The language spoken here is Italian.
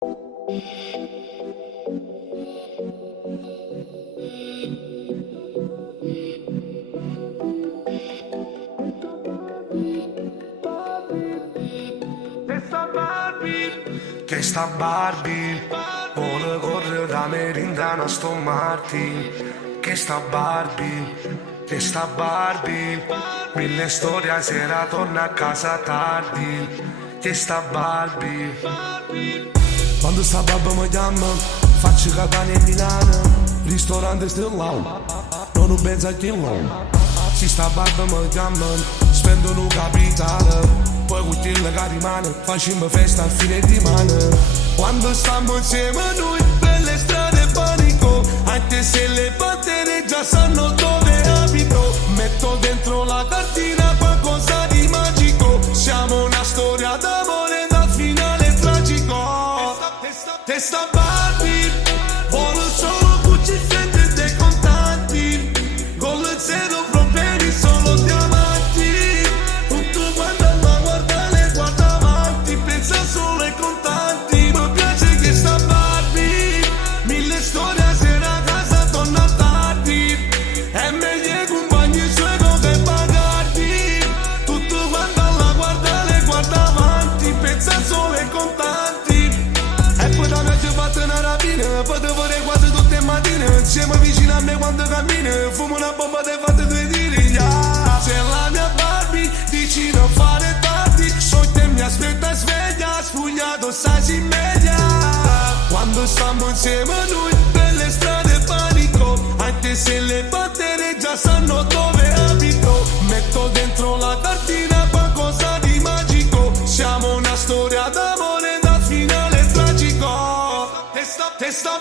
Che sta Barbie vuole correre da merindana a sto Martin. Che sta Barbie mille storie a sera torna a casa tardi. Che sta Barbie. Quando sta babba mi chiama faccio Catania e Milano, ristorante Stellao, non un pensa che no. Si sta barba mi chiamano, spendono capitale, poi con quello che rimane facciamo festa a fine di mano. Quando stiamo insieme noi per le strade panico, anche se le batterie già sanno dove abito. Metto dentro la cartina qualcosa di magico, siamo una storia d'amore da finale tragico. Testa Barbie, volo solo Gucci, fette dei contanti, con le zero problemi, solo diamanti. Tutto quando la guarda le guarda avanti, pensa solo ai contanti. Mi piace che sta Barbie, mille storie a sera a casa torna tardi, è meglio che un bagno in suego che pagarti. Tutto quando la guarda le guarda avanti, pensa solo ai contanti. E poi da me ci ho fatto una rapina, poi devo fare quasi tutte le mattine, insieme vicino a me quando cammino, fumo una bomba e fate due tiri, yeah. Se la mia Barbie dici non fare tardi, so che mi aspetta sveglia, sfugnato sai si media. Quando stiamo insieme noi per le strade panico, anche se le batterie già sanno dove abito. Metto dentro la cartina qualcosa di magico, siamo una storia d'amore da finale tragico. Testa